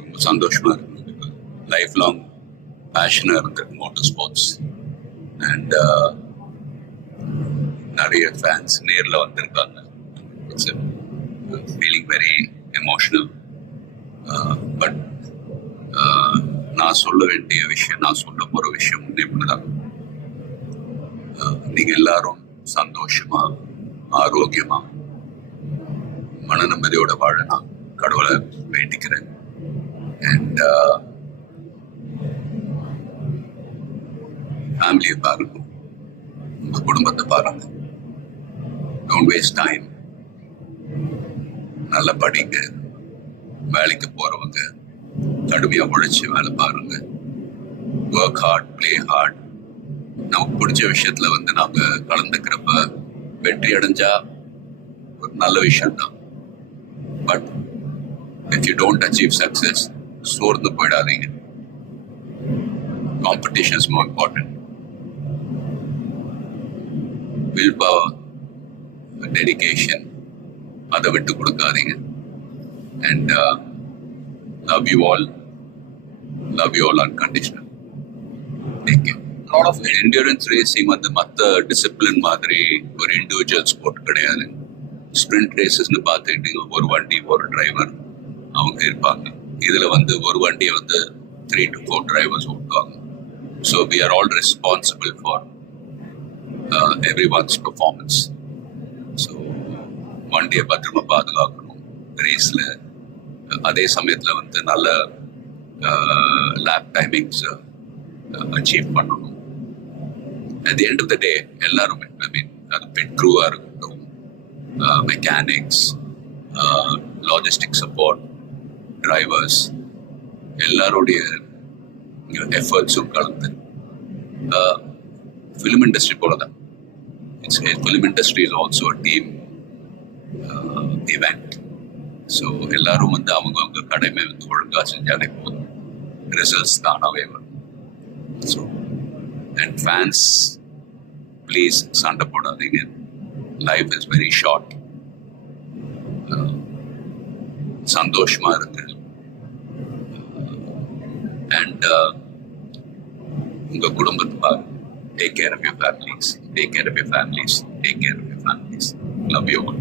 ரொம்ப சந்தோஷமா இருக்கு. லைஃப் லாங் பேஷனா இருந்திருக்கு மோட்டார் ஸ்போர்ட்ஸ். அண்ட் நிறைய ஃபேன்ஸ் நேரில் வந்திருக்காங்க. It's feeling very emotional. But நான் சொல்ல வேண்டிய விஷயம், நான் சொல்ல போற விஷயம் இப்படிதான். நீங்க எல்லாரும் சந்தோஷமா, ஆரோக்கியமா, மன நிம்மதியோட வாழ நான் கடவுளை வேண்டிக்கிறேன். அண்ட் ஃபேமிலியை பாருங்க, உங்க குடும்பத்தை பாருங்க. Don't waste time. நல்லா படிங்க. வேலைக்கு போறவங்க கடுமையா உழைச்சி வேலை பாருங்க. Work hard, play hard. நமக்கு பிடிச்ச விஷயத்துல நாங்க கலந்துக்கிறப்ப வெற்றி அடைஞ்சா ஒரு நல்ல விஷயம் தான். But if you don't achieve success, சோர்ந்து போயிடாதீங்க. Competition is more important. Willpower, dedication, அதை விட்டு கொடுக்காதீங்க. And love you all unconditional. Take care. endurance racing மற்ற டிசிப்ளின் மாதிரி ஒரு இண்டிவிஜுவல் ஸ்போர்ட் கிடையாது. ஸ்பிரிண்ட் ரேசஸ்னு பார்த்துக்கிட்டு ஒரு வண்டி, ஒரு டிரைவர் அவங்க இருப்பாங்க. இதுல ஒரு வண்டியை 3 to 4 டிரைவர்ஸ் ஓட்டுவாங்க. So we are all responsible for everyone's performance. So வண்டியை பத்திரமா பாதுகாக்கணும் ரேஸ்ல. அதே சமயத்துல நல்ல லேப் டைமிங்ஸ் அச்சீவ் பண்ணணும். At the end of the day, எல்லாருமே, அது பிட் க்ரூவா இருக்கட்டும், மெக்கானிக்ஸ், லாஜிஸ்டிக் சப்போர்ட், டிரைவர்ஸ், எல்லாருடைய எஃபர்ட்ஸும் கலந்து ஃபிலிம் இண்டஸ்ட்ரி போலதான். Film industry is also a team event. So எல்லாரும் அவங்க கடமை ஒழுங்கா செஞ்சாலே போதும், ரிசல்ட்ஸ் தானாவே வரும். ஸோ அண்ட் ஃபேன்ஸ், ப்ளீஸ் சண்டை போடாதீங்க. Life is very short. சந்தோஷமா இருக்கு. அண்ட் உங்க குடும்பத்தை பாருங்க. Take care of your families. Take care of your families. Take care of your families. Love you all.